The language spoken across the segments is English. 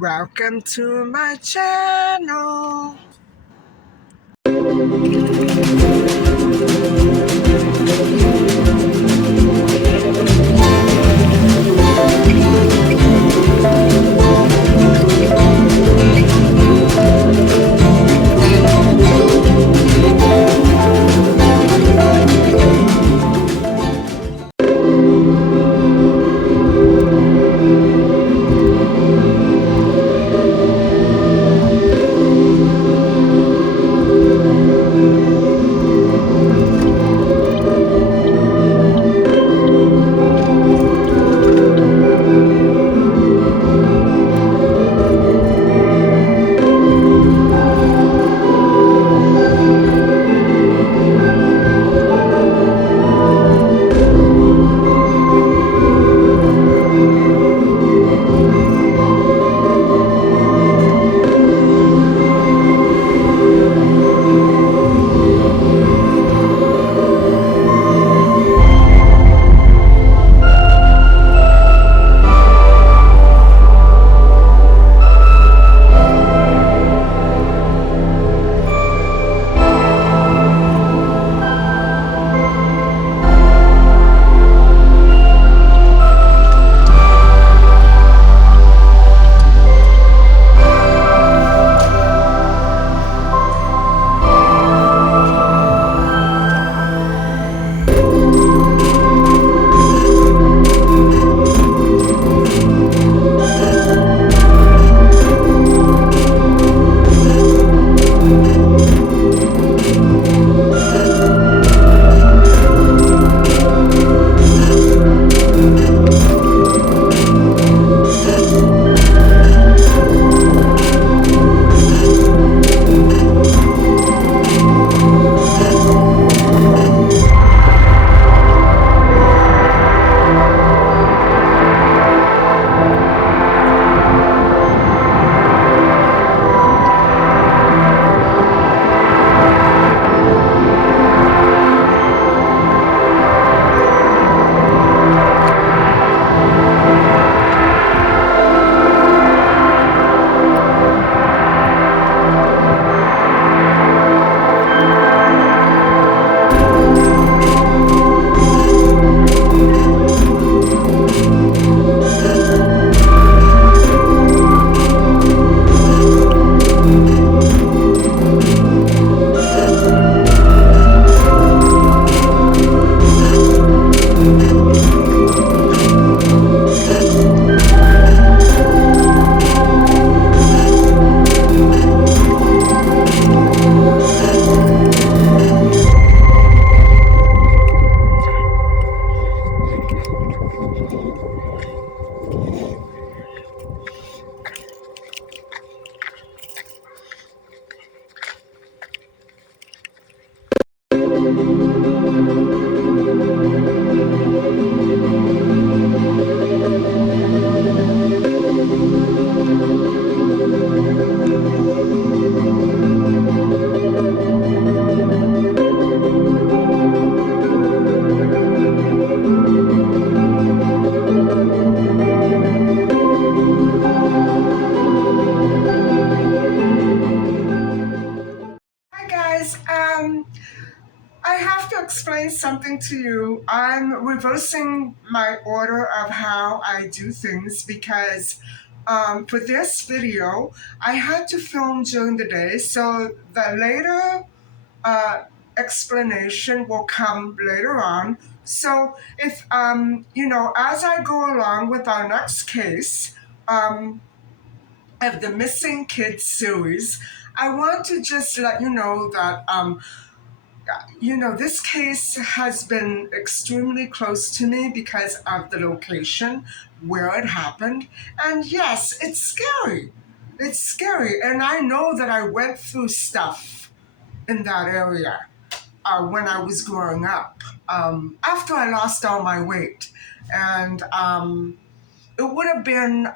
Welcome to my channel. Hi guys, I have to explain something to you. I'm reversing my order of how I do things because for this video, I had to film during the day, so the later uh, explanation will come later on. So if, as I go along with our next case of the Missing Kids series, I want to just let you know that this case has been extremely close to me because of the location where it happened. And yes, it's scary. It's scary. And I know that I went through stuff in that area when I was growing up, after I lost all my weight. And it would have been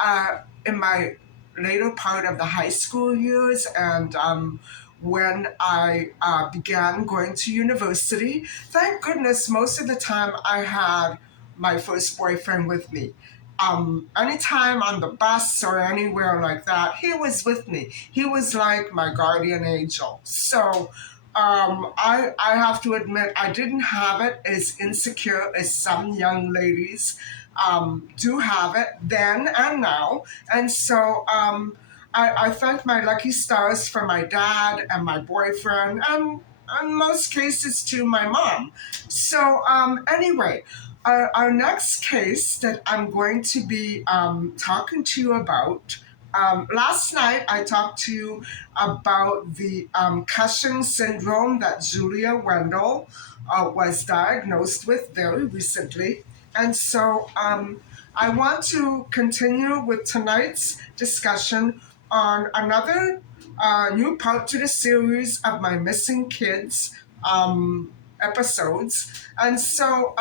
in my later part of the high school years, and when I began going to university. Thank goodness most of the time I had my first boyfriend with me. anytime on the bus or anywhere like that, he was with me. He was like my guardian angel. So I have to admit, I didn't have it as insecure as some young ladies do have it then and now. And so I thank my lucky stars for my dad and my boyfriend, and in most cases to my mom. So anyway, our next case that I'm going to be talking to you about. Last night, I talked to you about the Cushing syndrome that Julia Wendell was diagnosed with very recently. And so I want to continue with tonight's discussion on another new part to the series of my Missing Kids episodes. And so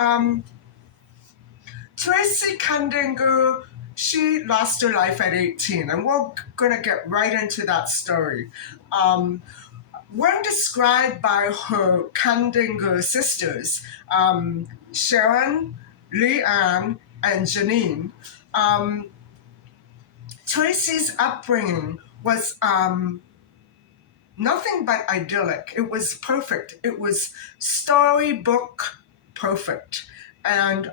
Tracy Kundinger, she lost her life at 18, and we're going to get right into that story. Um, when described by her Kundinger sisters, Sharon, Leanne, and Janine, um, Tracy's upbringing was nothing but idyllic. It was perfect. It was storybook perfect. And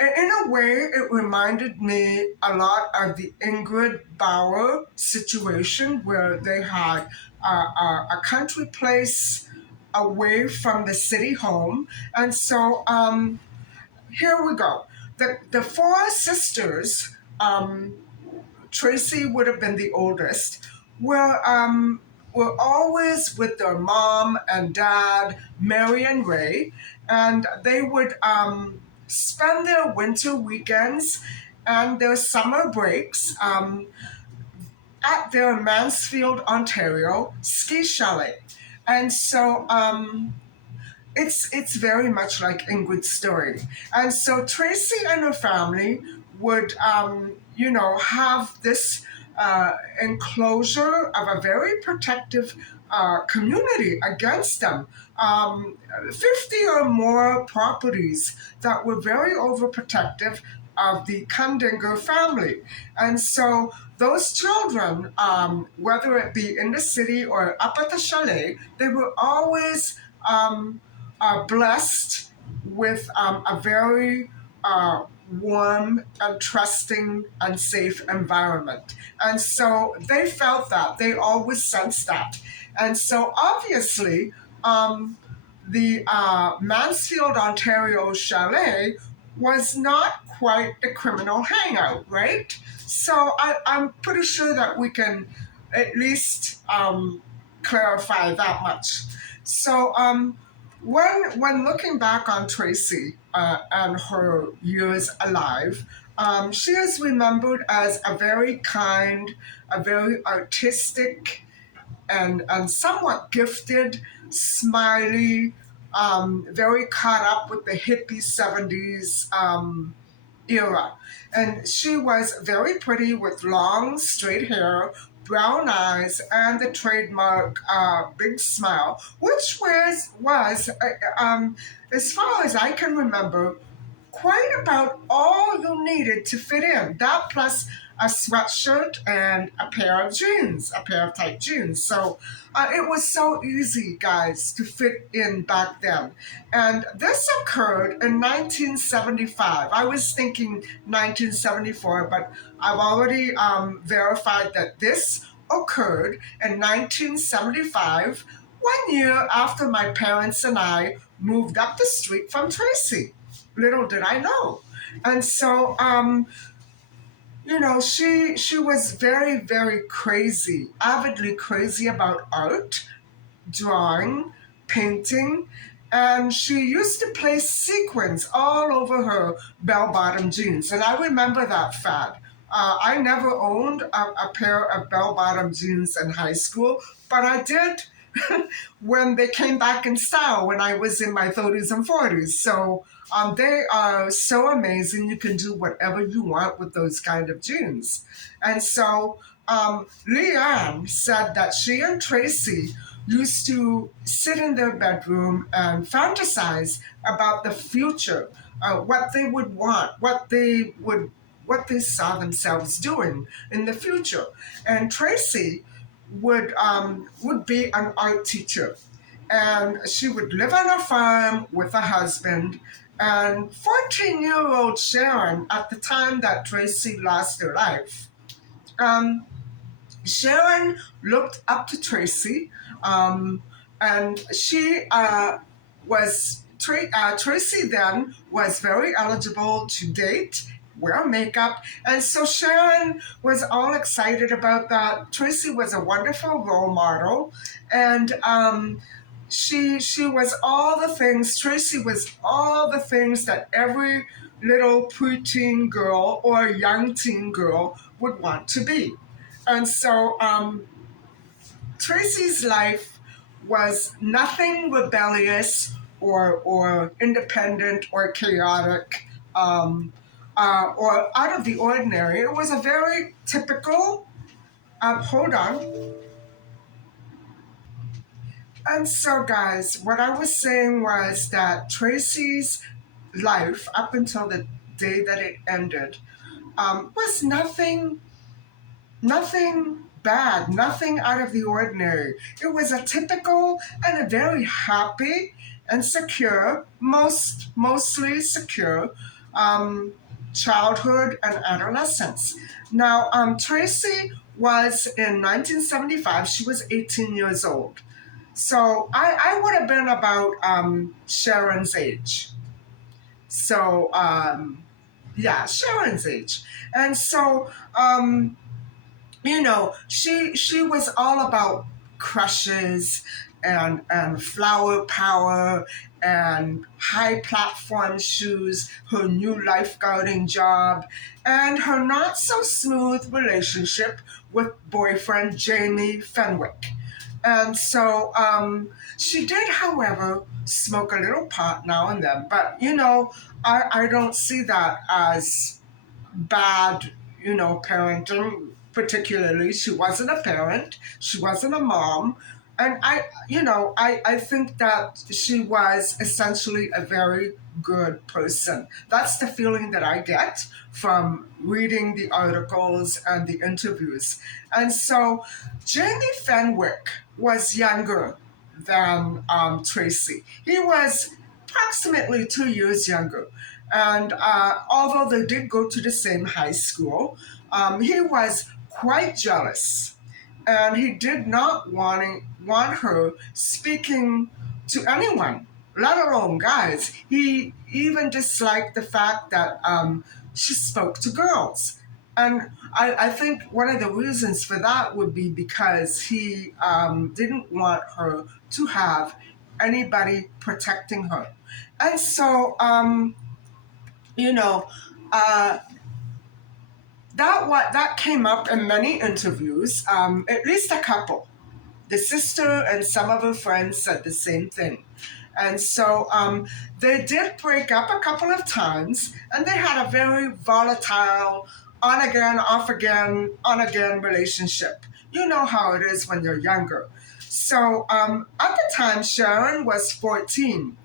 in a way, it reminded me a lot of the Ingrid Bauer situation where they had a country place away from the city home. And so here we go. The four sisters, Tracy would have been the oldest, were always with their mom and dad, Mary and Ray, and they would spend their winter weekends and their summer breaks at their Mansfield, Ontario ski chalet. And so it's very much like Ingrid's story. And so Tracy and her family would, have this enclosure of a very protective community against them. 50 or more properties that were very overprotective of the Kundinger family. And so those children, whether it be in the city or up at the chalet, they were always are blessed with a very warm and trusting and safe environment. And so they felt that. They always sensed that. And so obviously, the Mansfield, Ontario chalet was not quite a criminal hangout, right? So I'm pretty sure that we can at least clarify that much. So when looking back on Tracy and her years alive, she is remembered as a very kind, a very artistic, and somewhat gifted, smiley, very caught up with the hippie 70s era. And she was very pretty with long, straight hair, brown eyes, and the trademark big smile, which was as far as I can remember, quite about all you needed to fit in. That plus a sweatshirt and a pair of jeans, a pair of tight jeans. So it was so easy, guys, to fit in back then. And this occurred in 1975. I was thinking 1974, but I've already verified that this occurred in 1975, 1 year after my parents and I moved up the street from Tracy. Little did I know. And so, she was very, very crazy, avidly crazy about art, drawing, painting, and she used to place sequins all over her bell-bottom jeans. And I remember that fad. I never owned a pair of bell-bottom jeans in high school, but I did when they came back in style when I was in my 30s and 40s. So they are so amazing. You can do whatever you want with those kind of jeans. And so Leanne said that she and Tracy used to sit in their bedroom and fantasize about the future, what they would want, what they would what they saw themselves doing in the future. And Tracy would be an art teacher, and she would live on a farm with a husband. And 14-year-old Sharon, at the time that Tracy lost her life, um, Sharon looked up to Tracy, um, and Tracy then was very eligible to date, wear makeup, and so Sharon was all excited about that. Tracy was a wonderful role model, and she was all the things. Tracy was all the things that every little preteen girl or young teen girl would want to be. And so Tracy's life was nothing rebellious or independent or chaotic or out of the ordinary. It was a very typical, hold on. And so, guys, what I was saying was that Tracy's life, up until the day that it ended, was nothing bad, nothing out of the ordinary. It was a typical and a very happy and secure, mostly secure um, childhood and adolescence. Now, Tracy was in 1975, she was 18 years old. So I would have been about Sharon's age. So, yeah, Sharon's age. And so, she was all about crushes and flower power and high platform shoes, her new lifeguarding job, and her not so smooth relationship with boyfriend Jamie Fenwick. And so she did, however, smoke a little pot now and then, but I don't see that as bad, parenting. Particularly, she wasn't a parent, she wasn't a mom, and I think that she was essentially a very good person. That's the feeling that I get from reading the articles and the interviews. And so, Jamie Fenwick was younger than Tracy. He was approximately 2 years younger. And although they did go to the same high school, he was quite jealous. And he did not want her speaking to anyone, let alone guys. He even disliked the fact that she spoke to girls. And I think one of the reasons for that would be because he didn't want her to have anybody protecting her. And so, you know, uh, that came up in many interviews. At least a couple. The sister and some of her friends said the same thing. And so they did break up a couple of times, and they had a very volatile, on again, off again, on again relationship. You know how it is when you're younger. So at the time, Sharon was 14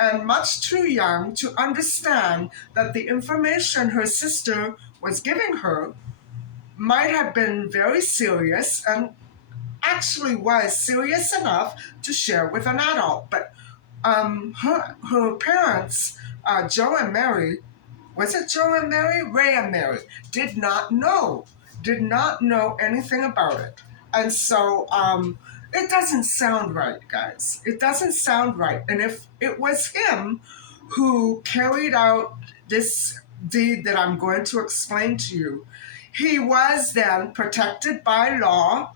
and much too young to understand that the information her sister was giving her might have been very serious and actually was serious enough to share with an adult. But her parents, Joe and Mary, was it Joe and Mary? Ray and Mary, did not know anything about it. And so it doesn't sound right, guys. It doesn't sound right. And if it was him who carried out this deed that I'm going to explain to you, he was then protected by law.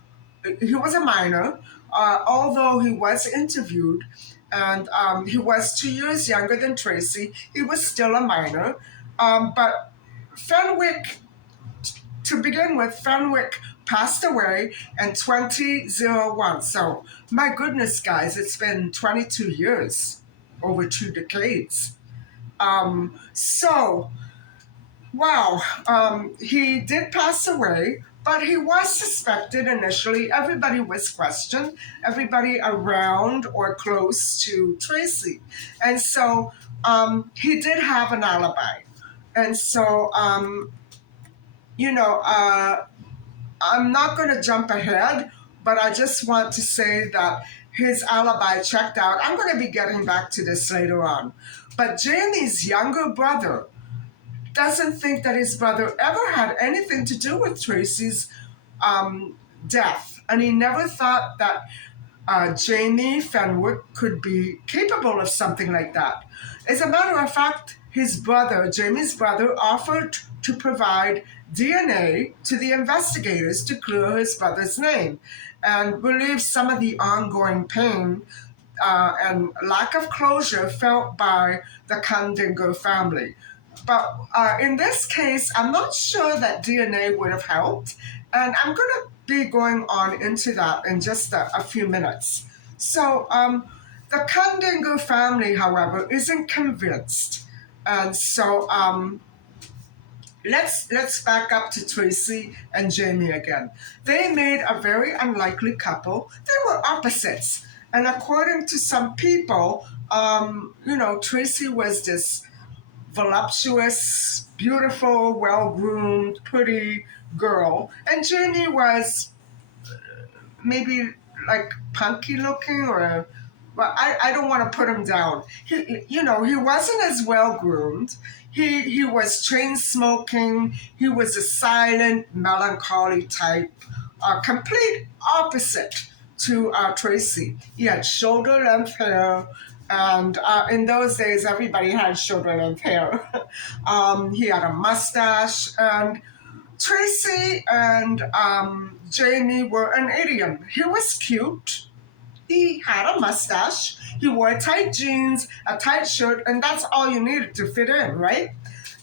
He was a minor, although he was interviewed, and he was 2 years younger than Tracy. He was still a minor. But Fenwick, to begin with, Fenwick passed away in 2001. So, my goodness, guys, it's been 22 years, over 2 decades. So, wow, he did pass away, but he was suspected initially. Everybody was questioned, everybody around or close to Tracy. And so he did have an alibi. And so you know, I'm not going to jump ahead, but I just want to say that his alibi checked out. I'm going to be getting back to this later on. But Jamie's younger brother doesn't think that his brother ever had anything to do with Tracy's um, death. And he never thought that Jamie Fenwick could be capable of something like that. As a matter of fact, his brother, Jamie's brother, offered to provide DNA to the investigators to clear his brother's name and relieve some of the ongoing pain and lack of closure felt by the Kundinger family. But in this case, I'm not sure that DNA would have helped, and I'm going to be going on into that in just a few minutes. So, the Kundinger family, however, isn't convinced, and so let's back up to Tracy and Jamie again. They made a very unlikely couple. They were opposites, and according to some people, Tracy was this voluptuous, beautiful, well-groomed, pretty girl, and Jamie was maybe like punky looking or well, I don't want to put him down. He wasn't as well groomed. He was chain smoking. He was a silent, melancholy type, complete opposite to Tracy. He had shoulder length hair, and in those days, everybody had shoulder length hair. He had a mustache, and Tracy and Jamie were an idiom. He was cute. He had a mustache. He wore tight jeans, a tight shirt, and that's all you needed to fit in, right?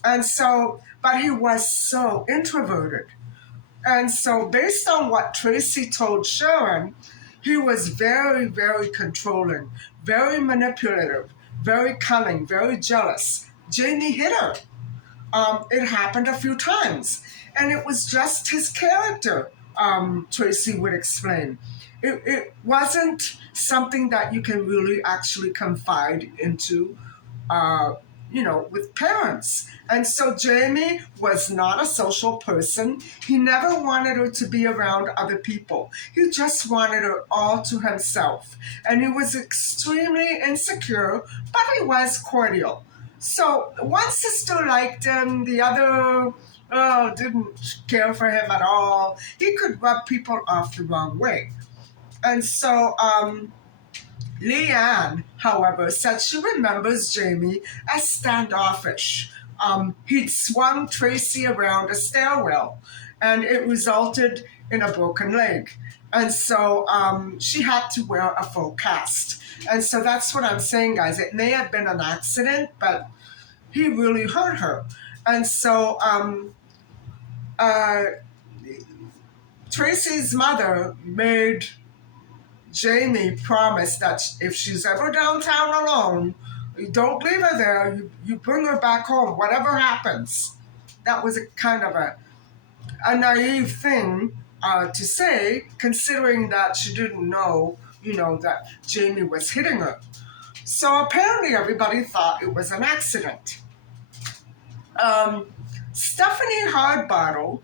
And so, but he was so introverted. And so, based on what Tracy told Sharon, he was very, very controlling, very manipulative, very cunning, very jealous. Jamie hit her. It happened a few times. And it was just his character, Tracy would explain. It wasn't something that you can really actually confide into, uh, with parents. And so Jamie was not a social person. He never wanted her to be around other people. He just wanted her all to himself. And he was extremely insecure, but he was cordial. So one sister liked him, the other didn't care for him at all. He could rub people off the wrong way. And so Leanne, however, said she remembers Jamie as standoffish. He'd swung Tracy around a stairwell, and it resulted in a broken leg. And so she had to wear a full cast. And so that's what I'm saying, guys. It may have been an accident, but he really hurt her. And so uh, Tracy's mother made Jamie promise that if she's ever downtown alone, you don't leave her there. You bring her back home, whatever happens. That was a kind of a naive thing to say, considering that she didn't know, that Jamie was hitting her. So apparently everybody thought it was an accident. Stephanie Hardbottle,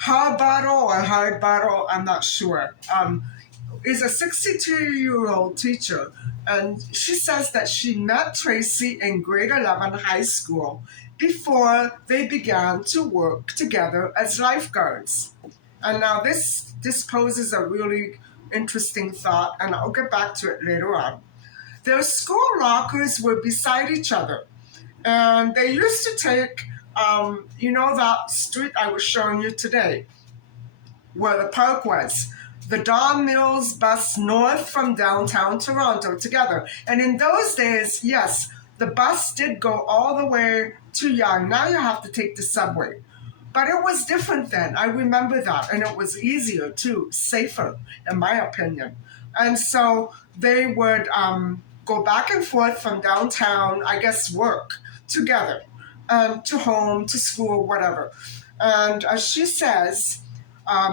Hardbottle, I'm not sure, is a 62-year-old teacher, and she says that she met Tracy in grade 11 high school before they began to work together as lifeguards. And now this poses a really interesting thought, and I'll get back to it later on. Their school lockers were beside each other, and they used to take, that street I was showing you today, where the park was. The Don Mills bus north from downtown Toronto together. And in those days, yes, the bus did go all the way to Yonge. Now you have to take the subway. But it was different then. I remember that. And it was easier too, safer, in my opinion. And so they would go back and forth from downtown, I guess work, together, to home, to school, whatever. And as she says,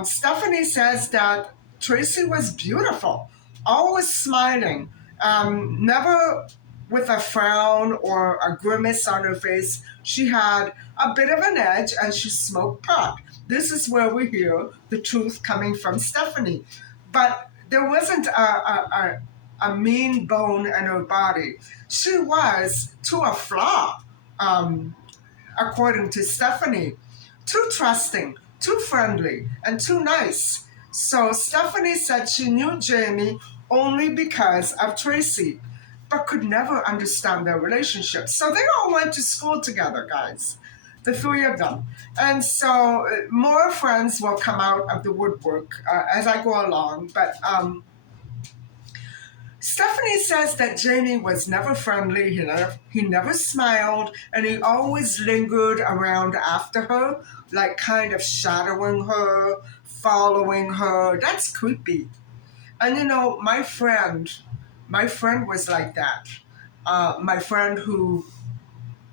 Stephanie says that Tracy was beautiful, always smiling, never with a frown or a grimace on her face. She had a bit of an edge and she smoked pot. This is where we hear the truth coming from Stephanie. But there wasn't a mean bone in her body. She was, to a flaw, um, according to Stephanie, too trusting, too friendly, and too nice. So Stephanie said she knew Jamie only because of Tracy, but could never understand their relationship. So they all went to school together, guys, the three of them. And so more friends will come out of the woodwork as I go along. But Stephanie says that Jamie was never friendly, he never smiled, and he always lingered around after her, like kind of shadowing her, following her. That's creepy. And my friend was like that. My friend who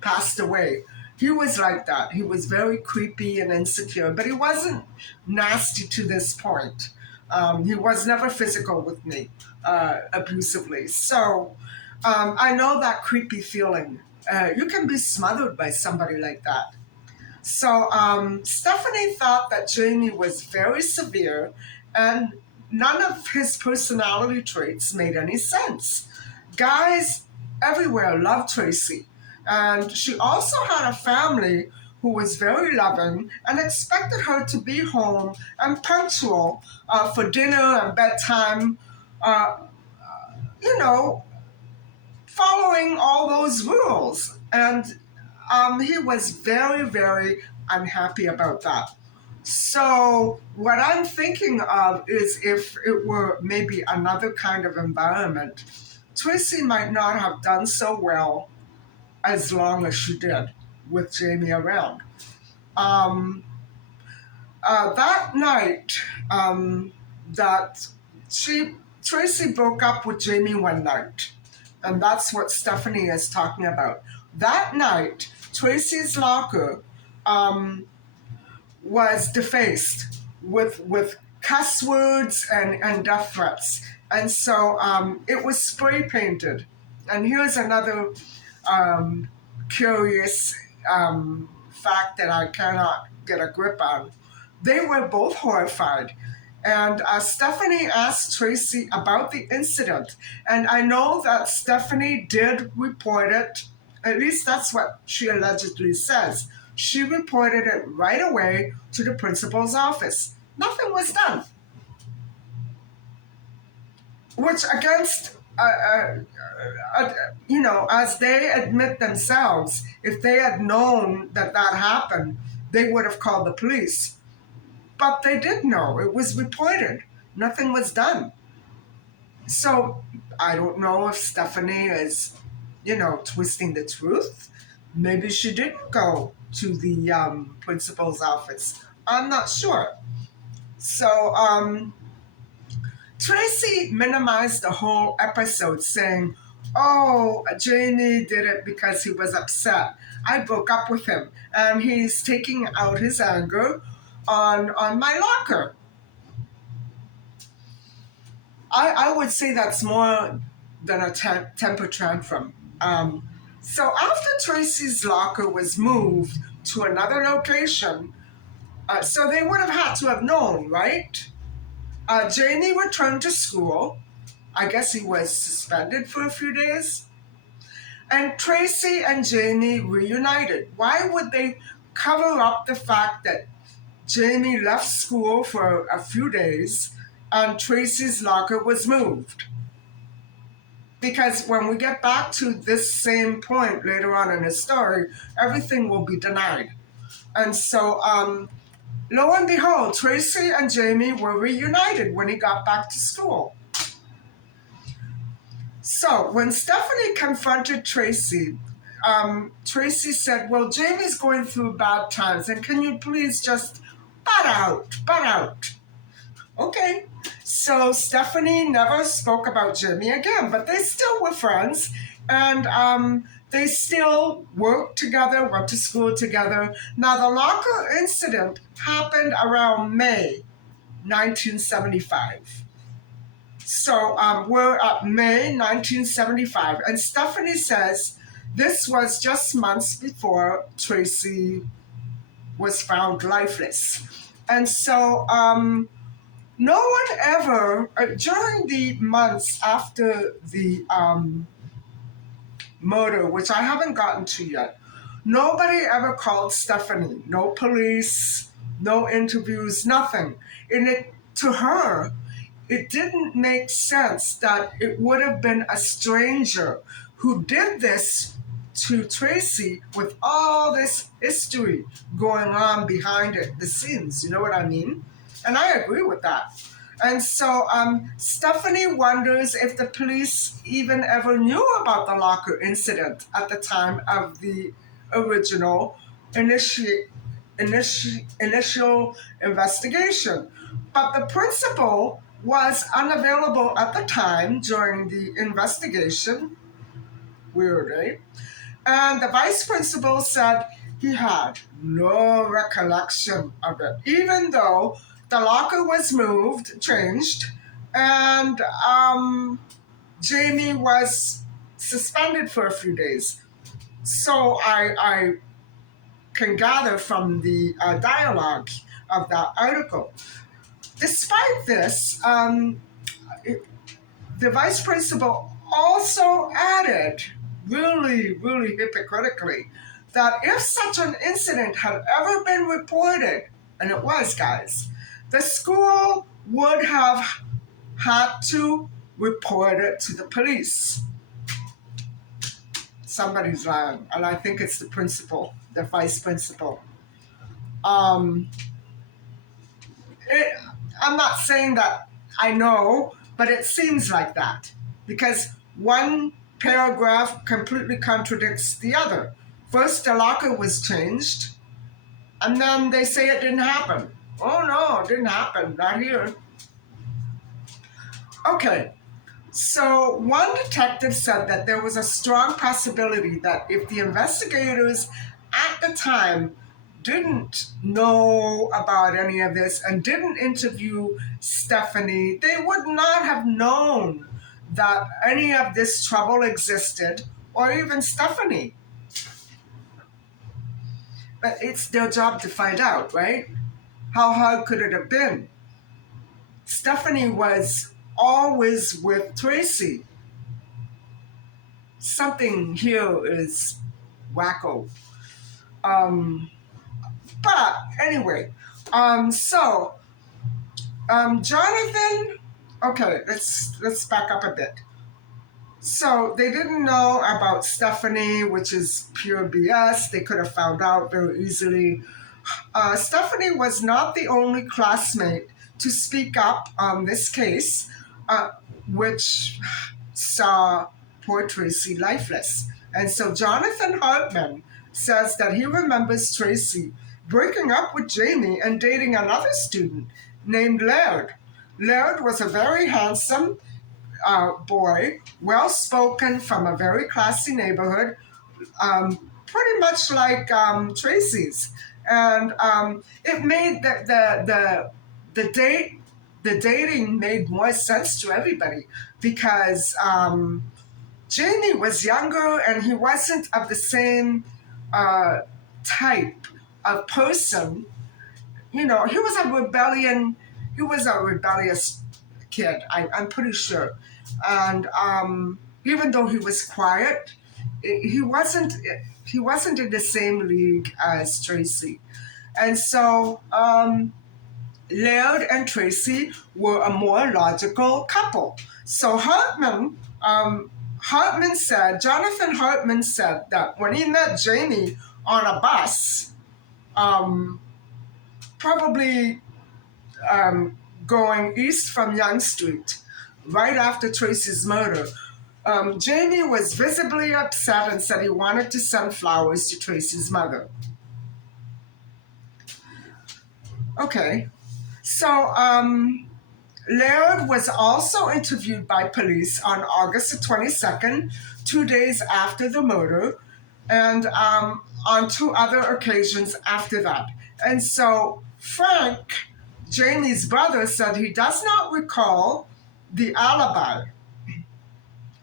passed away. He was like that. He was very creepy and insecure, but he wasn't nasty to this point. He was never physical with me, abusively. So I know that creepy feeling. You can be smothered by somebody like that. So Stephanie thought that Jamie was very severe and none of his personality traits made any sense. Guys everywhere loved Tracy, and she also had a family who was very loving and expected her to be home and punctual for dinner and bedtime, uh, you know, following all those rules. And he was very, very unhappy about that. So, what I'm thinking of is if it were maybe another kind of environment, Tracy might not have done so well as long as she did with Jamie around. Um, that night, that she Tracy broke up with Jamie one night, and that's what Stephanie is talking about. That night, Tracy's locker um, was defaced with cuss words and death threats, and so it was spray painted. And here's another um, curious fact that I cannot get a grip on. They were both horrified. And Stephanie asked Tracy about the incident. And I know that Stephanie did report it. At least that's what she allegedly says. She reported it right away to the principal's office. Nothing was done. Which against as they admit themselves, if they had known that that happened, they would have called the police. But they did know. It was reported. Nothing was done. So I don't know if Stephanie is, twisting the truth. Maybe she didn't go to the principal's office. I'm not sure. So Tracy minimized the whole episode, saying, "Oh, Jamie did it because he was upset. I broke up with him, and he's taking out his anger on my locker." I would say that's more than a temper tantrum. So after Tracy's locker was moved to another location, so they would have had to have known, right? Jamie returned to school. I guess he was suspended for a few days. And Tracy and Jamie reunited. Why would they cover up the fact that Jamie left school for a few days and Tracy's locker was moved? Because when we get back to this same point later on in the story, everything will be denied. And so, lo and behold, Tracy and Jamie were reunited when he got back to school. So when Stephanie confronted Tracy, Tracy said, "Well, Jamie's going through bad times, and can you please just butt out, butt out?" Okay. So Stephanie never spoke about Jamie again, but they still were friends, and they still worked together, went to school together. Now, the locker incident happened around May 1975. So we're at May 1975, and Stephanie says this was just months before Tracy was found lifeless. And so no one ever, during the months after the murder, which I haven't gotten to yet, nobody ever called Stephanie. No police, no interviews, nothing. And it, to her, it didn't make sense that it would have been a stranger who did this to Tracy with all this history going on behind it, the scenes. You know what I mean? And I agree with that. And so Stephanie wonders if the police even ever knew about the locker incident at the time of the original initial investigation. But the principal was unavailable at the time during the investigation, weirdly, and the vice principal said he had no recollection of it, even though the locker was moved, changed, and Jamie was suspended for a few days. So I can gather from the dialogue of that article. Despite this, the vice principal also added, really hypocritically, that if such an incident had ever been reported, and it was, guys, the school would have had to report it to the police. Somebody's lying, and I think it's the principal, the vice principal. Um, I'm not saying that I know, but it seems like that because one paragraph completely contradicts the other. First, the locker was changed, and then they say it didn't happen. Oh no, it didn't happen, not here. Okay, so one detective said that there was a strong possibility that if the investigators at the time didn't know about any of this and didn't interview Stephanie, they would not have known that any of this trouble existed, or even Stephanie. But it's their job to find out, right? How hard could it have been? Stephanie was always with Tracy. Something here is wacko. But anyway, Jonathan. Okay, let's back up a bit. So they didn't know about Stephanie, which is pure BS. They could have found out very easily. Stephanie was not the only classmate to speak up on this case, which saw poor Tracy lifeless. And so Jonathan Hartman says that he remembers Tracy breaking up with Jamie and dating another student named Laird. Laird was a very handsome boy, well spoken, from a very classy neighborhood, pretty much like Tracy's. And it made the dating made more sense to everybody because Jamie was younger and he wasn't of the same type of person. You know, he was a rebellious kid, I'm pretty sure. And even though he was quiet, he wasn't in the same league as Tracy. And so Laird and Tracy were a more logical couple. So Jonathan Hartman said that when he met Jamie on a bus, probably going east from Young Street, right after Tracy's murder, Jamie was visibly upset and said he wanted to send flowers to Tracy's mother. Okay, so Laird was also interviewed by police on August the 22nd, 2 days after the murder, and on two other occasions after that. And so Frank, Jamie's brother, said he does not recall the alibi.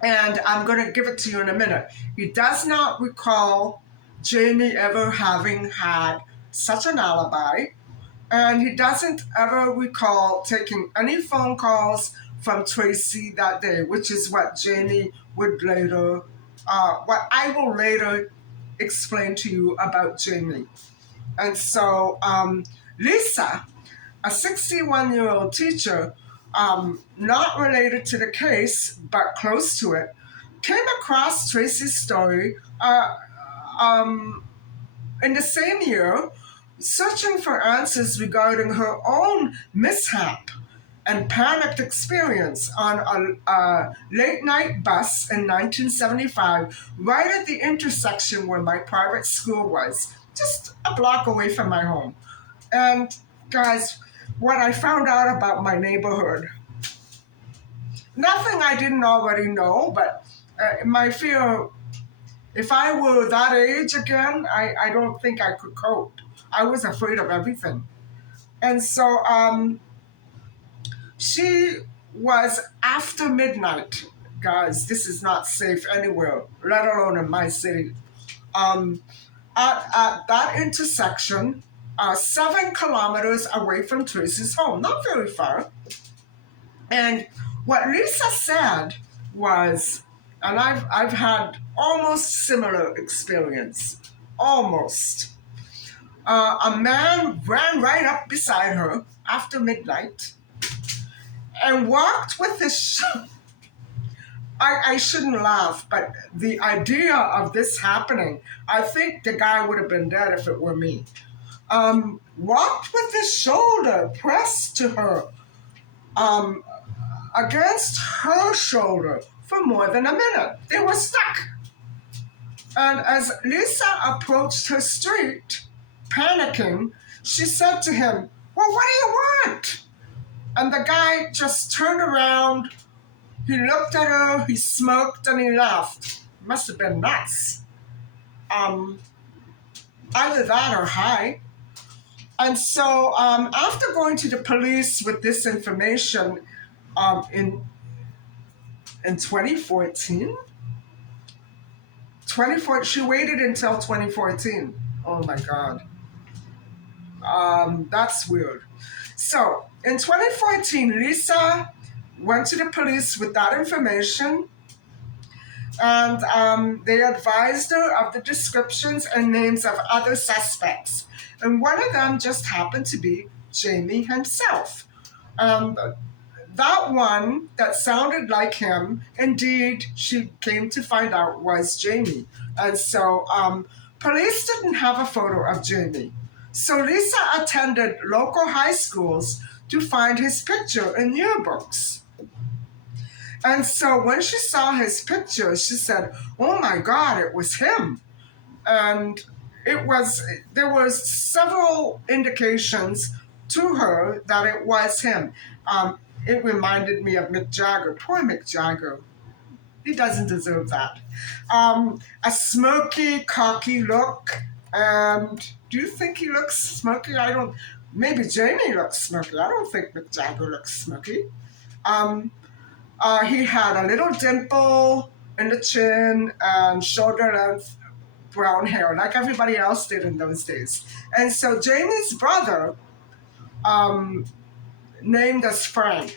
And I'm going to give it to you in a minute. He does not recall Jamie ever having had such an alibi, and he doesn't ever recall taking any phone calls from Tracy that day, which is what Jamie would later, what I will later explain to you about Jamie. And so Lisa, a 61-year-old teacher, not related to the case, but close to it, came across Tracy's story um, in the same year, searching for answers regarding her own mishap and panicked experience on a late night bus in 1975, right at the intersection where my private school was, just a block away from my home. And guys, what I found out about my neighborhood, nothing I didn't already know, but my fear, if I were that age again, I don't think I could cope. I was afraid of everything. And so she was after midnight. Guys, this is not safe anywhere, let alone in my city. Um, at that intersection, 7 kilometers away from Tracy's home, not very far. And what Lisa said was, and I've had almost similar experience, almost. A man ran right up beside her after midnight and walked with his. I shouldn't laugh, but the idea of this happening, I think the guy would have been dead if it were me. Walked with his shoulder pressed to her, against her shoulder for more than a minute. They were stuck. And as Lisa approached her street, panicking, she said to him, "Well, what do you want?" And the guy just turned around, he looked at her, he smirked, and he laughed. Must have been nuts. Either that or high. And so after going to the police with this information in 2014, she waited until 2014. Oh my God. That's weird. So in 2014, Lisa went to the police with that information, and they advised her of the descriptions and names of other suspects. And one of them just happened to be Jamie himself. That one that sounded like him, indeed, she came to find out was Jamie. And so police didn't have a photo of Jamie. So Lisa attended local high schools to find his picture in yearbooks. And so when she saw his picture, she said, "Oh my God, it was him." And there was several indications to her that it was him. It reminded me of Mick Jagger. Poor Mick Jagger. He doesn't deserve that. A smirky, cocky look. And do you think he looks smirky? Maybe Jamie looks smirky. I don't think Mick Jagger looks smirky. He had a little dimple in the chin and shoulder length brown hair, like everybody else did in those days. And so Jamie's brother, named as Frank,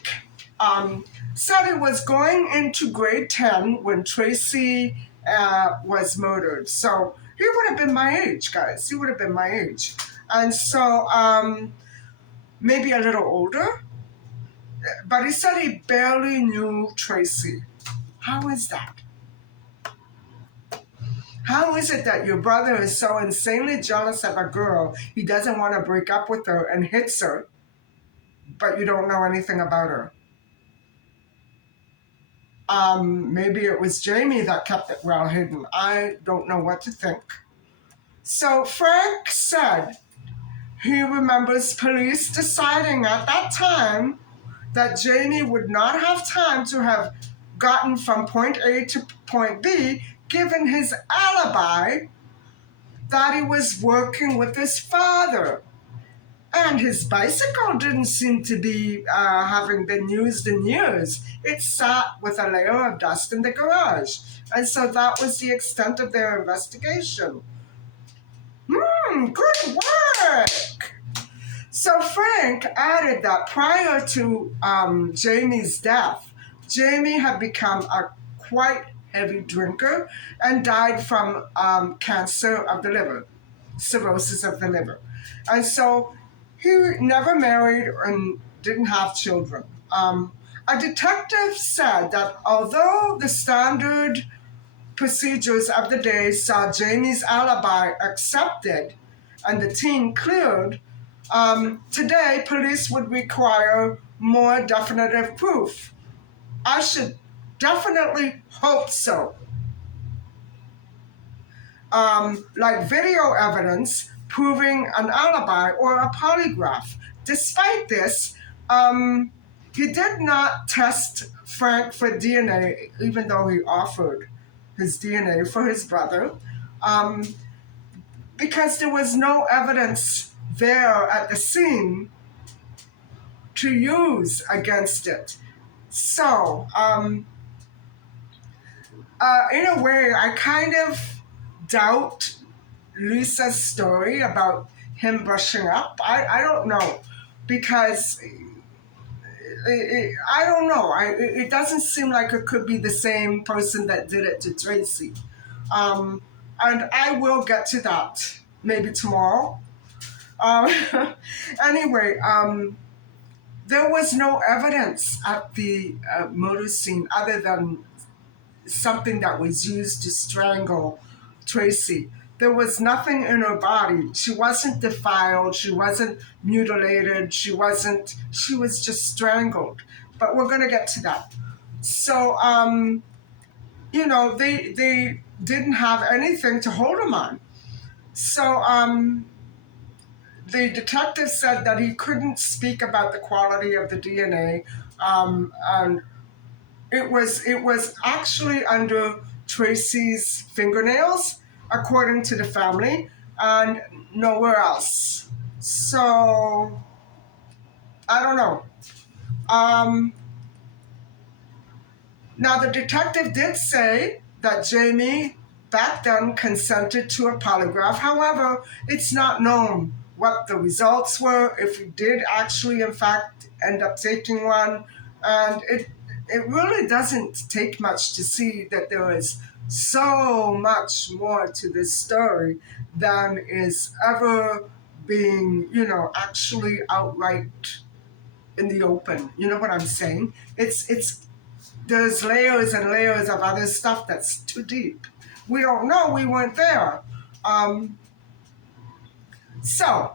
said he was going into grade 10 when Tracy was murdered. So he would have been my age, guys. He would have been my age. And so maybe a little older. But he said he barely knew Tracy. How is that? How is it that your brother is so insanely jealous of a girl, he doesn't want to break up with her and hits her, but you don't know anything about her? Maybe it was Jamie that kept it well hidden. I don't know what to think. So Frank said he remembers police deciding at that time that Jamie would not have time to have gotten from point A to point B, given his alibi that he was working with his father. And his bicycle didn't seem to be having been used in years. It sat with a layer of dust in the garage. And so that was the extent of their investigation. Good work! So Frank added that prior to Jamie's death, Jamie had become a quite heavy drinker and died from cancer of the liver, cirrhosis of the liver. And so he never married and didn't have children. A detective said that although the standard procedures of the day saw Jamie's alibi accepted and the teen cleared, today police would require more definitive proof. I should definitely hope so. Like video evidence proving an alibi or a polygraph. Despite this, he did not test Frank for DNA, even though he offered his DNA for his brother, um, because there was no evidence there at the scene to use against it. So, in a way, I kind of doubt Lisa's story about him brushing up. I don't know, because I don't know. It doesn't seem like it could be the same person that did it to Tracy. Um, and I will get to that maybe tomorrow. Um, anyway, there was no evidence at the murder scene other than something that was used to strangle Tracy. There was nothing in her body. She wasn't defiled. She wasn't mutilated. She was just strangled. But we're going to get to that. So, they didn't have anything to hold him on. So, the detective said that he couldn't speak about the quality of the DNA, and it was actually under Tracy's fingernails, according to the family, and nowhere else. So I don't know. Um, Now the detective did say that Jamie back then consented to a polygraph. However, it's not known what the results were, if he did actually in fact end up taking one, and it really doesn't take much to see that there is so much more to this story than is ever being, actually outright in the open. You know what I'm saying? It's there's layers and layers of other stuff that's too deep. We don't know. We weren't there. Um, so,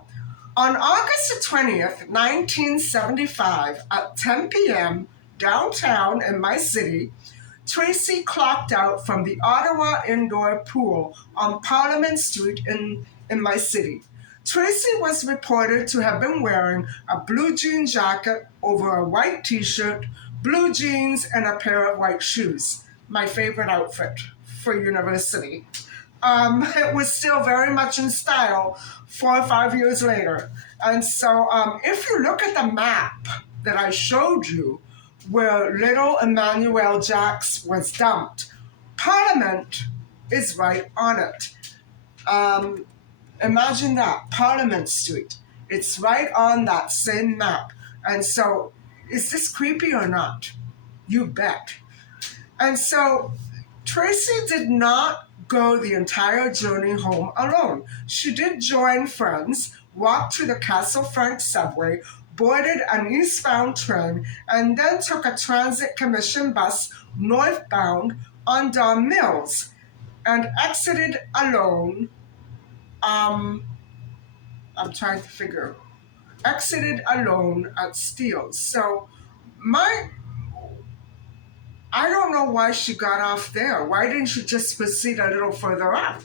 on August the 20th, 1975, at 10 p.m. downtown in my city, Tracy clocked out from the Ottawa indoor pool on Parliament Street in my city. Tracy was reported to have been wearing a blue jean jacket over a white t-shirt, blue jeans, and a pair of white shoes. My favorite outfit for university. It was still very much in style 4 or 5 years later. And so if you look at the map that I showed you, where little Emmanuel Jax was dumped, Parliament is right on it. Um, Imagine that, Parliament Street. It's right on that same map. And so, is this creepy or not? You bet. And so, Tracy did not go the entire journey home alone. She did join friends, walked to the Castle Frank subway, boarded an eastbound train, and then took a transit commission bus northbound on Don Mills and exited alone. Um, I'm trying to figure. Exited alone at Steele's. So, my I don't know why she got off there. Why didn't she just proceed a little further up?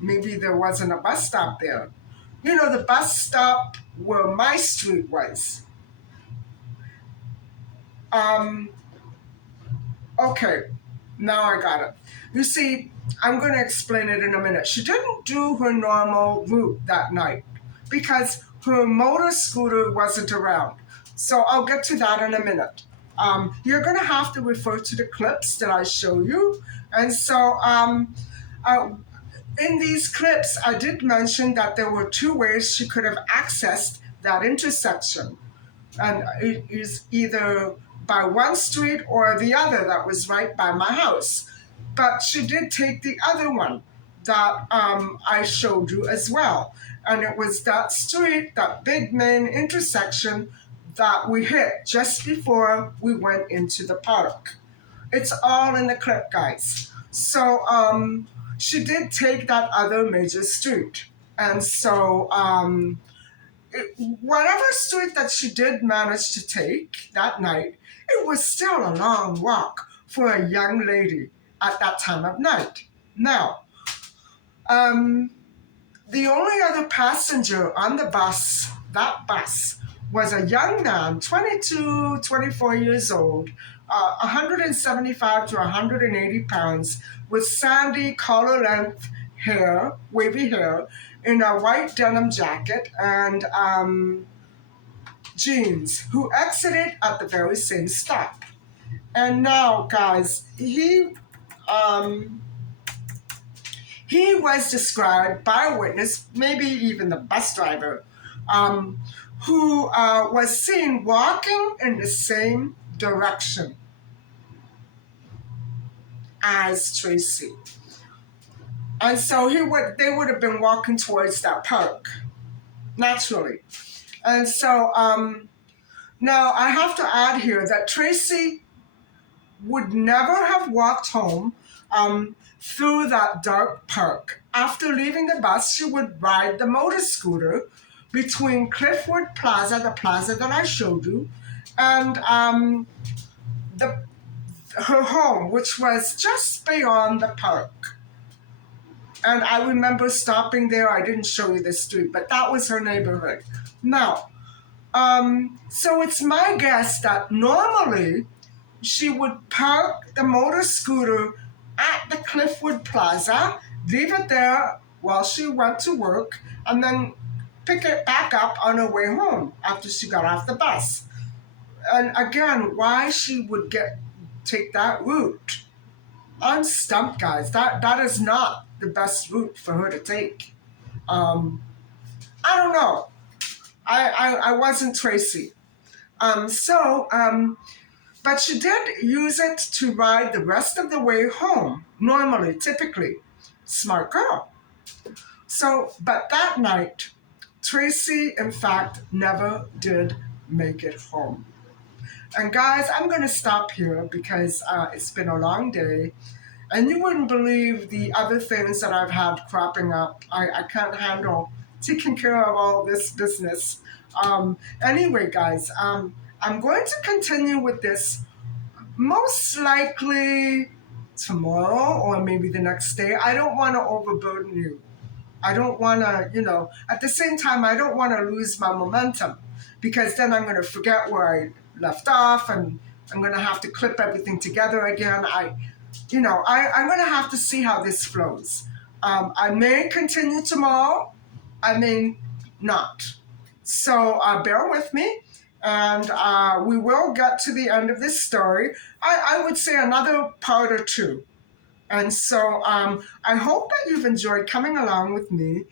Maybe there wasn't a bus stop there. The bus stop where my street was. Um, okay, now I got it. You see, I'm going to explain it in a minute. She didn't do her normal route that night. because her motor scooter wasn't around. So I'll get to that in a minute. You're going to have to refer to the clips that I show you. And so uh, in these clips, I did mention that there were two ways she could have accessed that intersection. And it is either by one street or the other that was right by my house. But she did take the other one that I showed you as well. And it was that street, that big main intersection that we hit just before we went into the park. It's all in the clip, guys. So she did take that other major street. And so whatever street that she did manage to take that night, it was still a long walk for a young lady at that time of night. Now, the only other passenger on the bus, that bus, was a young man, 22, 24 years old, 175 to 180 pounds, with sandy collar length hair, wavy hair, in a white denim jacket and jeans, who exited at the very same stop. And now, guys, he was described by a witness, maybe even the bus driver, who was seen walking in the same direction as Tracy. And so they would have been walking towards that park, naturally. And so now I have to add here that Tracy would never have walked home through that dark park. After leaving the bus, she would ride the motor scooter between Cliffwood Plaza, the plaza that I showed you, and her home, which was just beyond the park. And I remember stopping there. I didn't show you the street, but that was her neighborhood. Now, so it's my guess that normally she would park the motor scooter at the Cliffwood Plaza, leave it there while she went to work, and then pick it back up on her way home after she got off the bus. And again, why she would take that route, I'm stumped, guys. That is not the best route for her to take. I don't know. I wasn't Tracy. But she did use it to ride the rest of the way home, normally, typically. Smart girl. So, but that night, Tracy, in fact, never did make it home. And guys, I'm going to stop here because it's been a long day. And you wouldn't believe the other things that I've had cropping up. I can't handle taking care of all this business. Anyway, guys, I'm going to continue with this most likely tomorrow or maybe the next day. I don't want to overburden you. I don't want to, at the same time, I don't want to lose my momentum because then I'm going to forget where I left off and I'm going to have to clip everything together again. I'm going to have to see how this flows. I may continue tomorrow. I may not. So bear with me. And we will get to the end of this story. I would say another part or two. And so I hope that you've enjoyed coming along with me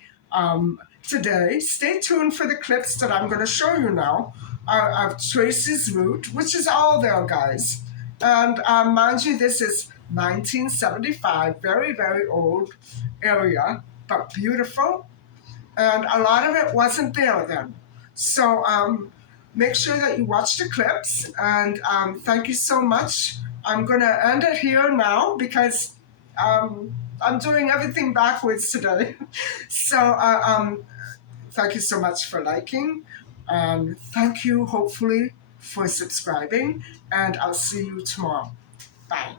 today. Stay tuned for the clips that I'm going to show you now of Tracy's route, which is all there, guys. And mind you, this is 1975, very, very old area, but beautiful. And a lot of it wasn't there then. So make sure that you watch the clips. And thank you so much. I'm going to end it here now because I'm doing everything backwards today. So thank you so much for liking. Thank you, hopefully, for subscribing. And I'll see you tomorrow. Bye.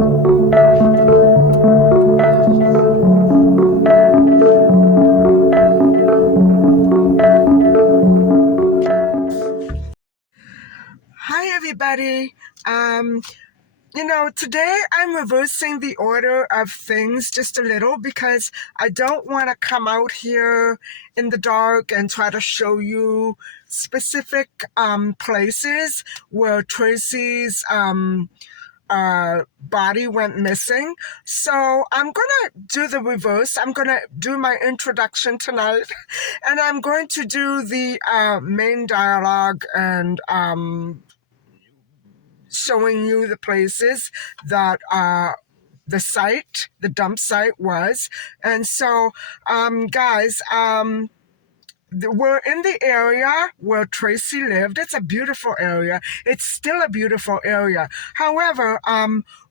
Hi, everybody. Um, today I'm reversing the order of things just a little because I don't want to come out here in the dark and try to show you specific places where Tracy's body went missing. So I'm gonna do the reverse. I'm gonna do my introduction tonight, and I'm going to do the main dialogue and showing you the places that the dump site was. And so, guys, we're in the area where Tracy lived. It's a beautiful area. It's still a beautiful area. However,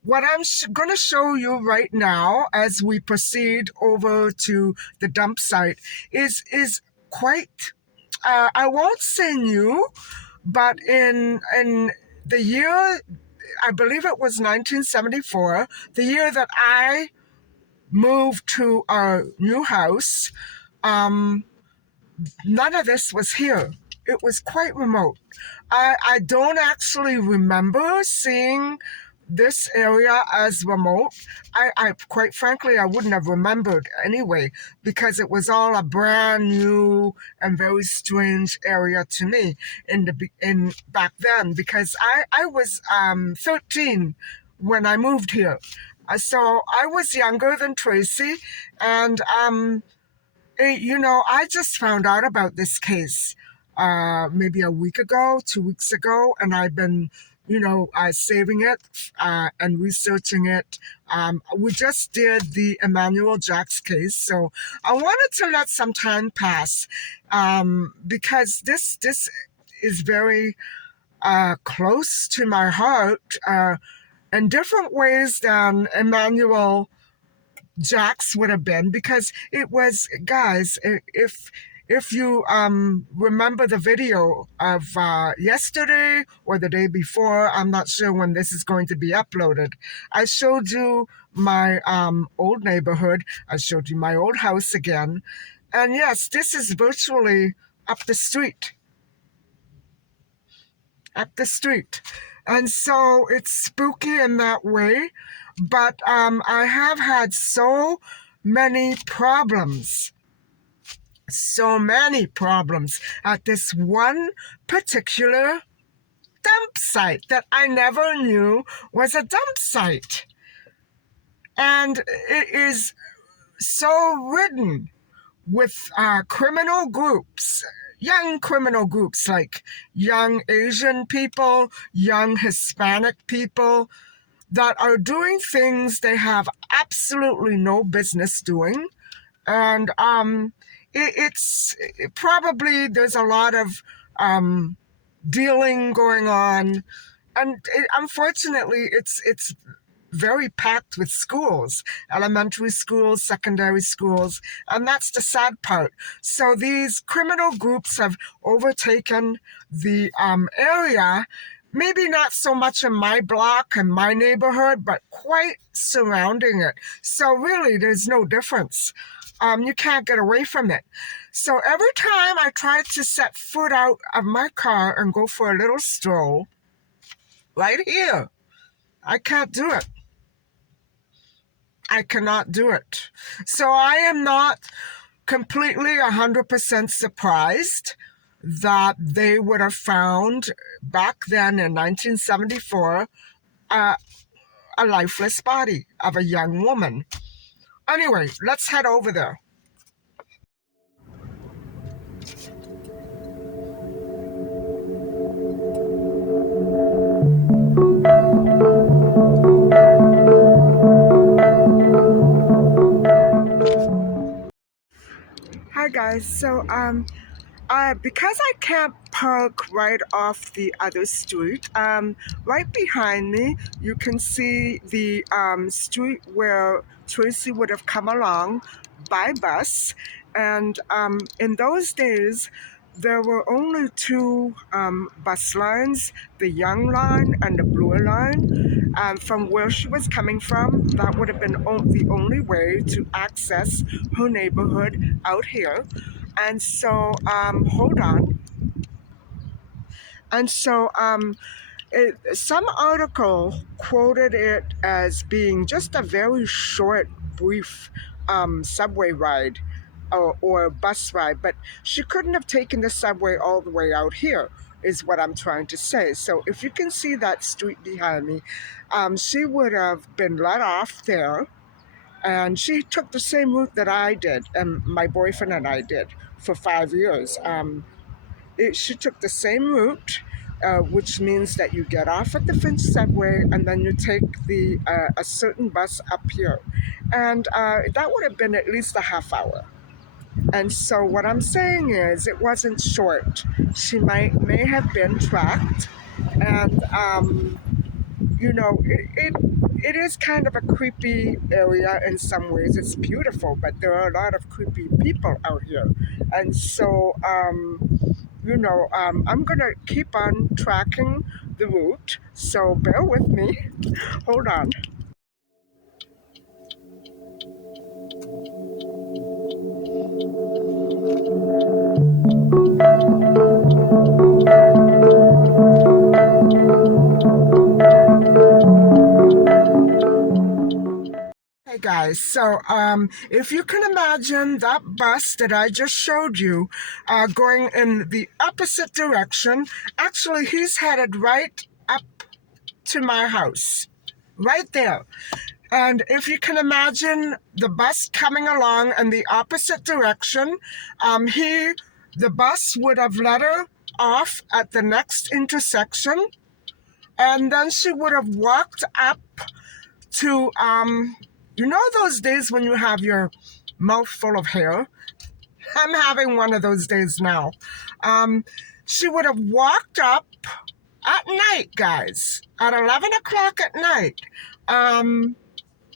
what I'm going to show you right now as we proceed over to the dump site is quite, I won't say new, but in the year, I believe it was 1974, the year that I moved to our new house, um, none of this was here. It was quite remote. I don't actually remember seeing this area as remote. I quite frankly, I wouldn't have remembered anyway, because it was all a brand new and very strange area to me in back then, because I was 13 when I moved here. So I was younger than Tracy, and I just found out about this case maybe a week ago, 2 weeks ago, and I've been, saving it and researching it. We just did the Emmanuel Jack's case, so I wanted to let some time pass because this is very close to my heart in different ways than Emmanuel Jack's would have been, because it was, guys, if you remember the video of yesterday or the day before, I'm not sure when this is going to be uploaded, I showed you my old neighborhood. I showed you my old house again, and yes, this is virtually up the street. And so it's spooky in that way, but I have had so many problems at this one particular dump site that I never knew was a dump site. And it is so ridden with criminal groups, young criminal groups, like young Asian people, young Hispanic people, that are doing things they have absolutely no business doing. And it's probably, there's a lot of dealing going on, and unfortunately it's very packed with schools, elementary schools, secondary schools, and that's the sad part. So these criminal groups have overtaken the area, maybe not so much in my block and my neighborhood, but quite surrounding it. So really, there's no difference. You can't get away from it. So every time I try to set foot out of my car and go for a little stroll, right here, I can't do it. I cannot do it. So I am not completely 100% surprised that they would have found back then in 1974 a lifeless body of a young woman. Anyway, let's head over there. Hi guys. So because I can't park right off the other street, right behind me you can see the street where Tracy would have come along by bus. And in those days there were only two bus lines, the young line and the blue line. from where she was coming from. That would have been the only way to access her neighborhood out here. And so, hold on. And so, some article quoted it as being just a very short, brief subway ride or bus ride, but she couldn't have taken the subway all the way out here, is what I'm trying to say. So if you can see that street behind me, she would have been let off there, and she took the same route that I did, and my boyfriend and I did for 5 years. She took the same route, which means that you get off at the Finch subway and then you take a certain bus up here. And that would have been at least a half hour. And so what I'm saying is it wasn't short. She may have been tracked, and it is kind of a creepy area in some ways. It's beautiful, but there are a lot of creepy people out here. And so I'm going to keep on tracking the route, so bear with me. Hold on. Hey guys, so if you can imagine that bus that I just showed you going in the opposite direction, actually he's headed right up to my house, right there. And if you can imagine the bus coming along in the opposite direction, the bus would have let her off at the next intersection, and then she would have walked up to, those days when you have your mouth full of hair? I'm having one of those days now. She would have walked up at night, guys, at 11 o'clock at night.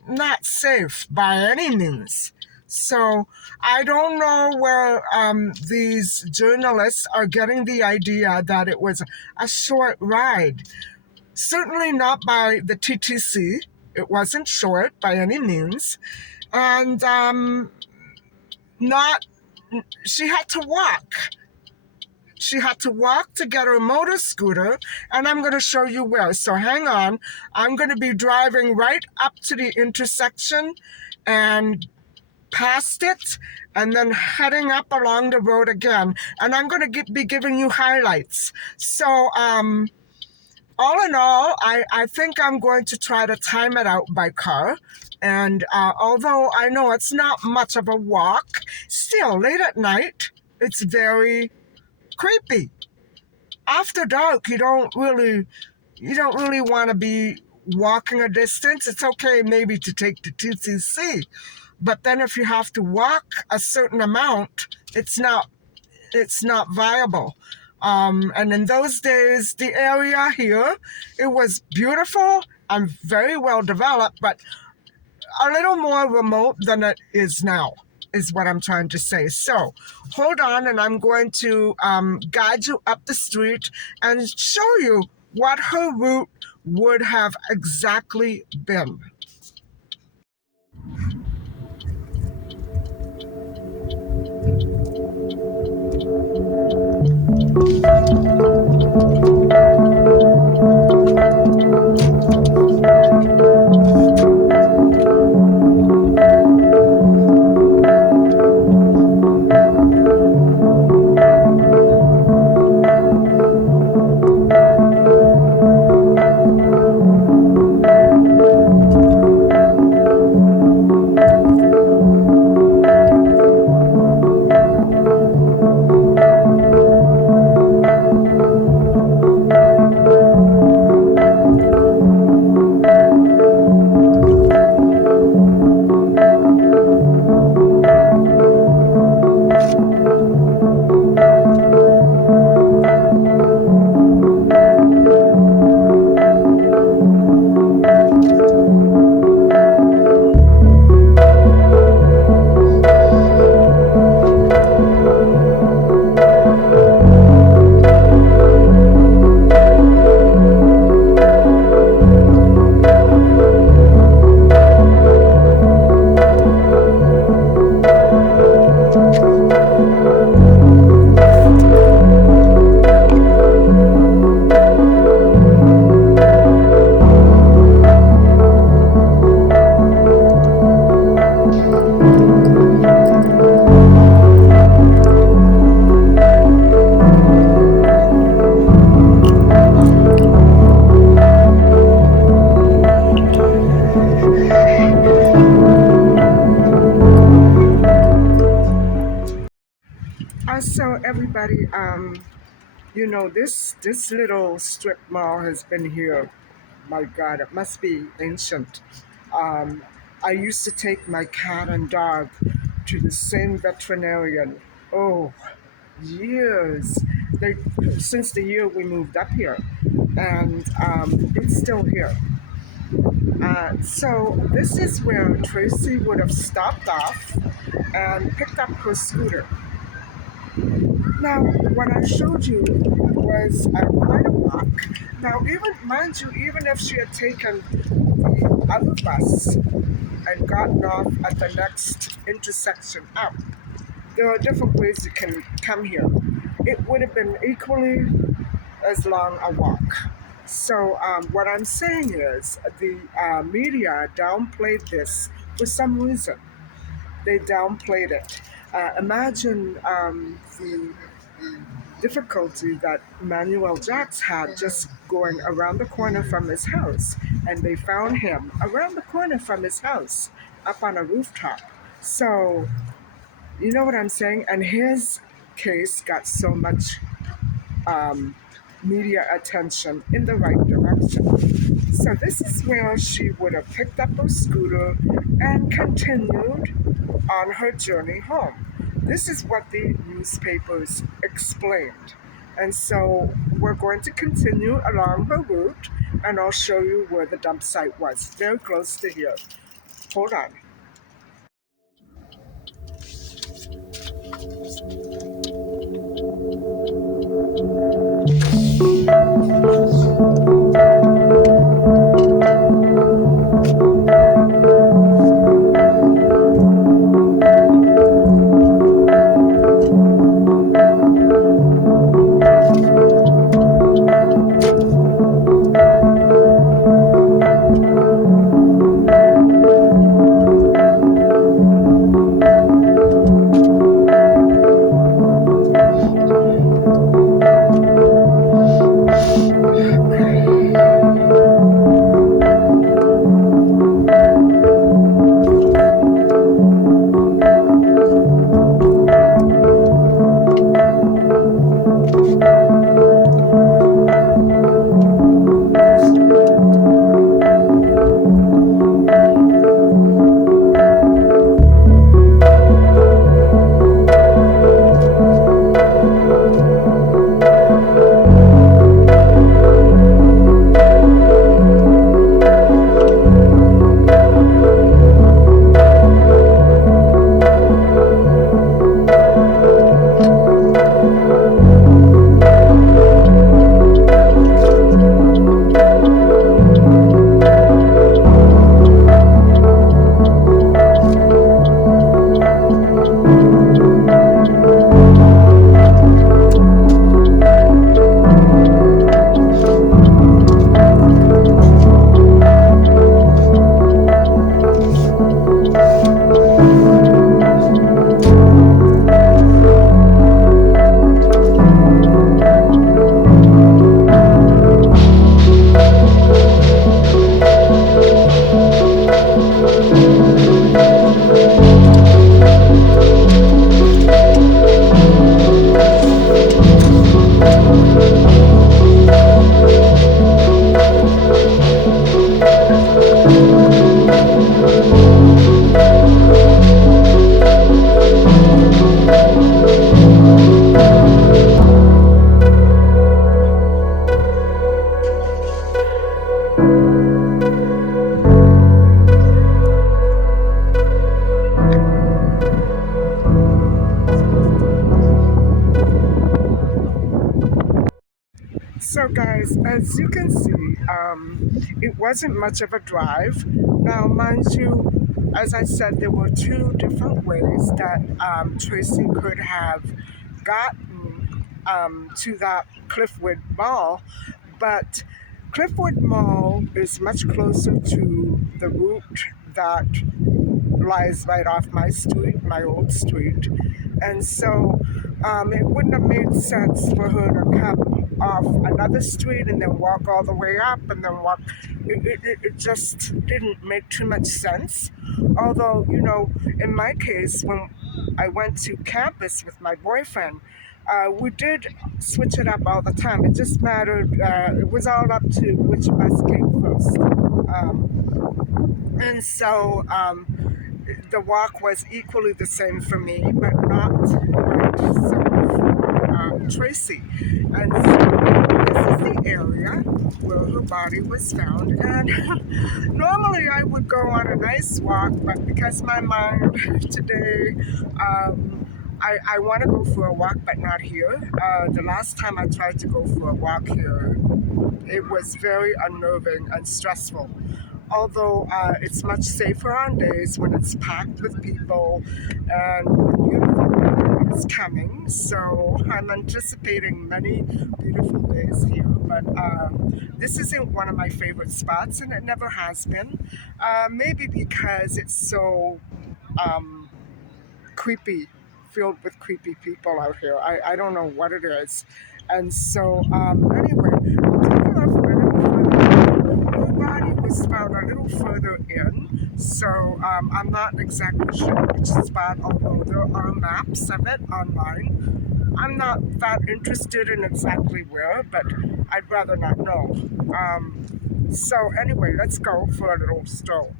Not safe by any means. So I don't know where these journalists are getting the idea that it was a short ride. Certainly not by the TTC. It wasn't short by any means. And she had to walk. She had to walk to get her motor scooter, and I'm going to show you where. So hang on. I'm going to be driving right up to the intersection and past it, and then heading up along the road again. And I'm going to be giving you highlights. So, all in all, I think I'm going to try to time it out by car. And although I know it's not much of a walk, still, late at night, it's very creepy. After dark, you don't really want to be walking a distance. It's okay maybe to take the TTC, but then if you have to walk a certain amount, it's not viable. And in those days, the area here, it was beautiful and very well developed, but a little more remote than it is now, is what I'm trying to say. So hold on, and I'm going to guide you up the street and show you what her route would have exactly been. everybody. This little strip mall has been here. My God, it must be ancient. Um, I used to take my cat and dog to the same veterinarian. Oh, years. They, since the year we moved up here, and it's still here. So this is where Tracy would have stopped off and picked up her scooter. Now, what I showed you was quite a walk. Now, even mind you, even if she had taken the other bus and gotten off at the next intersection up, there are different ways you can come here. It would have been equally as long a walk. So, what I'm saying is the media downplayed this for some reason. They downplayed it. Imagine the difficulty that Manuel Jax had just going around the corner from his house, and they found him around the corner from his house up on a rooftop. So, you know what I'm saying? And his case got so much um, media attention in the right direction. So this is where she would have picked up her scooter and continued on her journey home. This is what the newspapers explained. And so we're going to continue along her route, and I'll show you where the dump site was, very close to here. Hold on. So, guys, as you can see, it wasn't much of a drive. Now, mind you, as I said, there were two different ways that Tracy could have gotten to that Cliffwood Mall, but Cliffwood Mall is much closer to the route that lies right off my street, my old street. And so it wouldn't have made sense for her to come off another street and then walk all the way up and then walk. It just didn't make too much sense. Although, in my case, when I went to campus with my boyfriend, We did switch it up all the time. It just mattered. It was all up to which bus came first. And so the walk was equally the same for me, but not quite so for Tracy. And so this is the area where her body was found. And normally I would go on a nice walk, but because my mind today, I want to go for a walk, but not here. The last time I tried to go for a walk here, it was very unnerving and stressful. Although it's much safer on days when it's packed with people and beautiful weather is coming. So I'm anticipating many beautiful days here. But this isn't one of my favorite spots, and it never has been. Maybe because it's so um, creepy, filled with creepy people out here. I don't know what it is. And so, anyway, I'll take it off a little further. Her body was found a little further in, so I'm not exactly sure which spot, although there are maps of it online. I'm not that interested in exactly where, but I'd rather not know. So, anyway, let's go for a little stroll.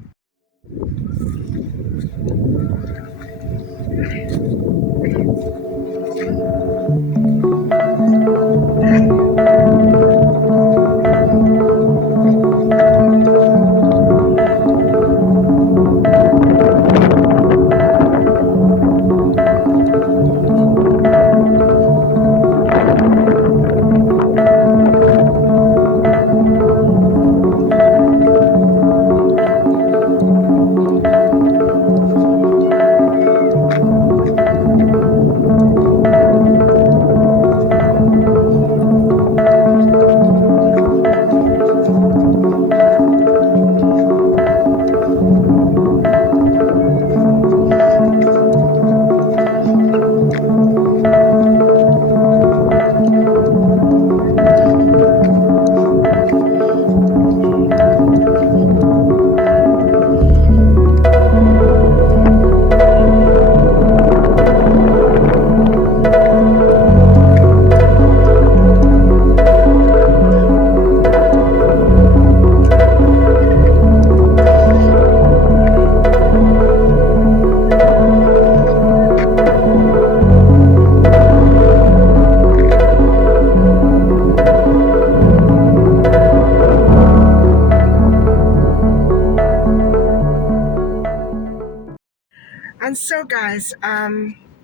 And so, guys,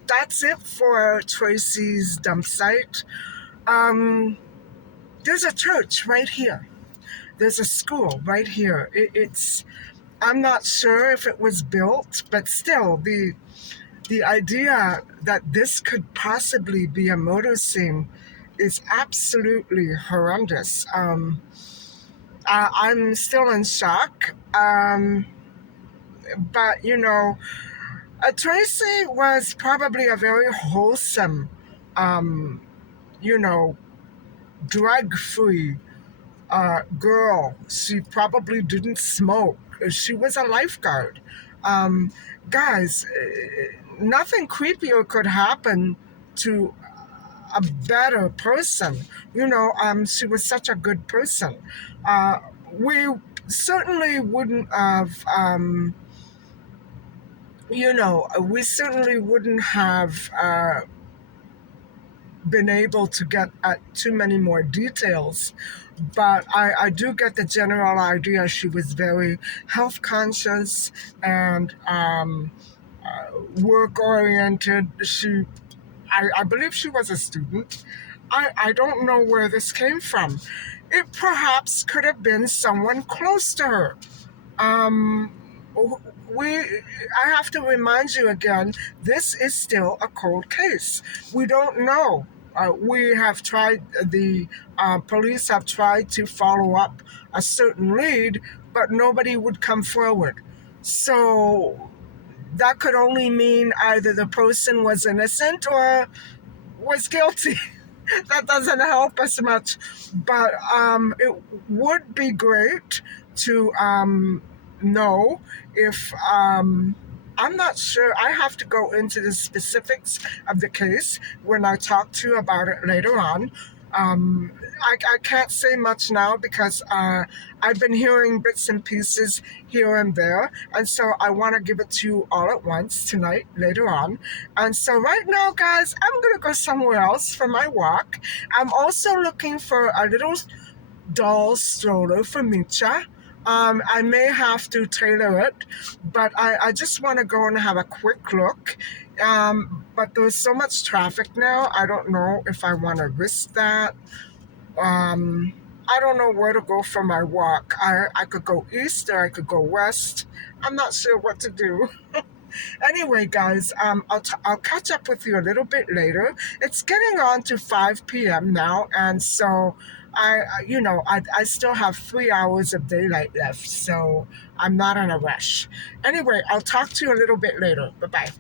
that's it for Tracy's dump site. Um, there's a church right here. There's a school right here. It's I'm not sure if it was built, but still, the idea that this could possibly be a murder scene is absolutely horrendous. I'm still in shock. But Tracy was probably a very wholesome, um, you know, drug-free girl. She probably didn't smoke. She was a lifeguard. Um, Guys, nothing creepier could happen to a better person. She was such a good person. We certainly wouldn't have. We certainly wouldn't have been able to get at too many more details, but I do get the general idea she was very health conscious and work oriented. I believe she was a student. I don't know where this came from. It perhaps could have been someone close to her. Um, we I have to remind you again, this is still a cold case. We don't know. We have tried, the police have tried to follow up a certain lead, but nobody would come forward. So that could only mean either the person was innocent or was guilty. That doesn't help us much, but it would be great to know if I'm not sure. I have to go into the specifics of the case when I talk to you about it later on. Um, I can't say much now because I've been hearing bits and pieces here and there, and so I want to give it to you all at once tonight, later on. And so right now, guys, I'm gonna go somewhere else for my walk. I'm also looking for a little doll stroller for Micha. I may have to tailor it, but I just want to go and have a quick look. But there's so much traffic now, I don't know if I want to risk that. Um, I don't know where to go for my walk. I could go east or I could go west. I'm not sure what to do. Anyway, guys, I'll catch up with you a little bit later. It's getting on to 5 p.m. now, and so I still have 3 hours of daylight left, so I'm not in a rush. Anyway, I'll talk to you a little bit later. Bye bye.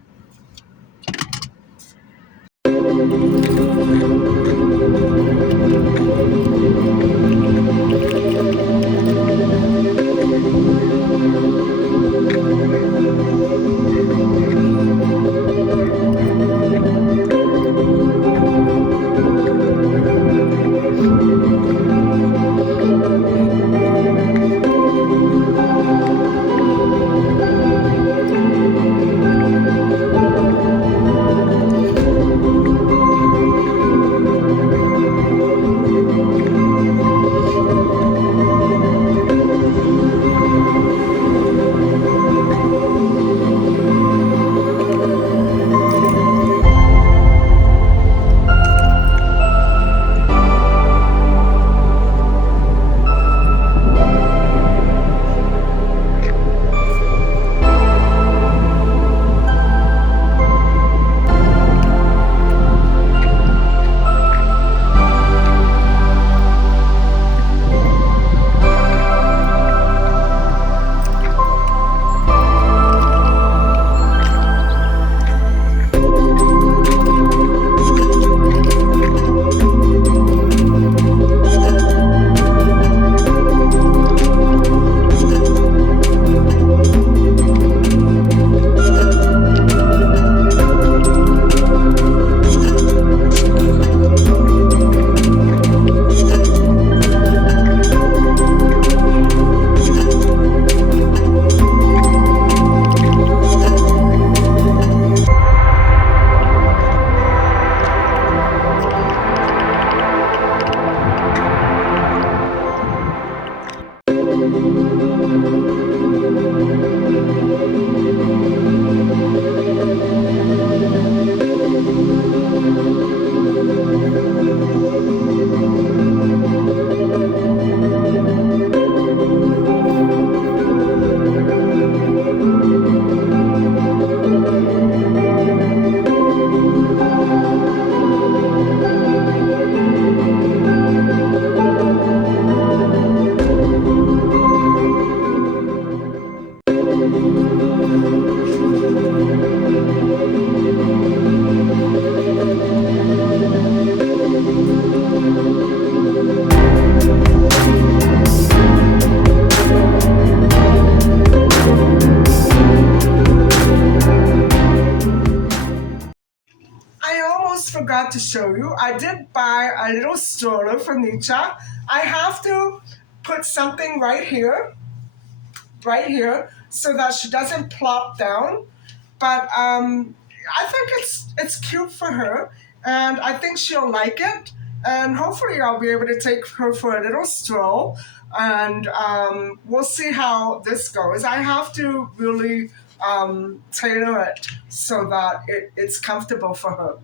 I almost forgot to show you. I did buy a little stroller for Nietzsche. I have to put something right here, so that she doesn't plop down. But I think it's cute for her, and I think she'll like it. And hopefully, I'll be able to take her for a little stroll, and we'll see how this goes. I have to really tailor it so that it's comfortable for her.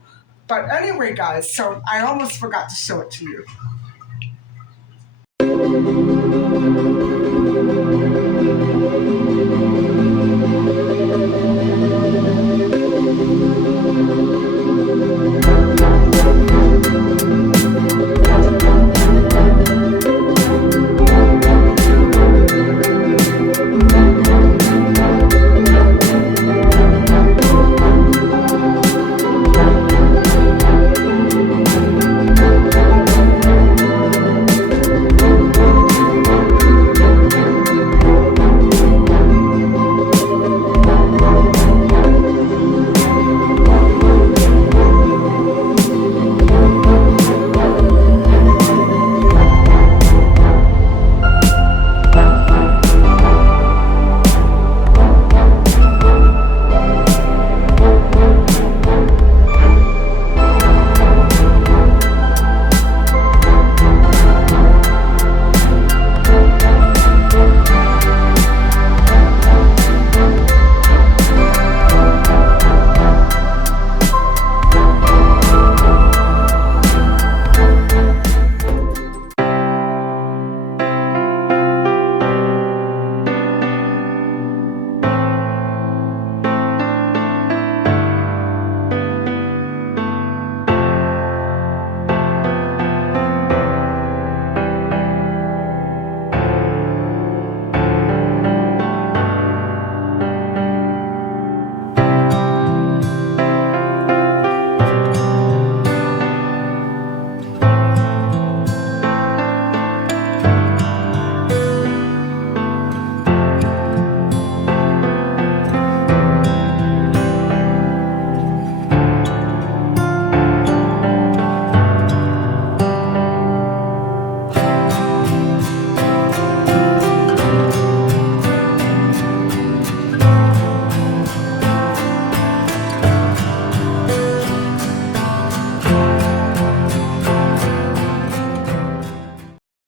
But anyway, guys, so I almost forgot to show it to you.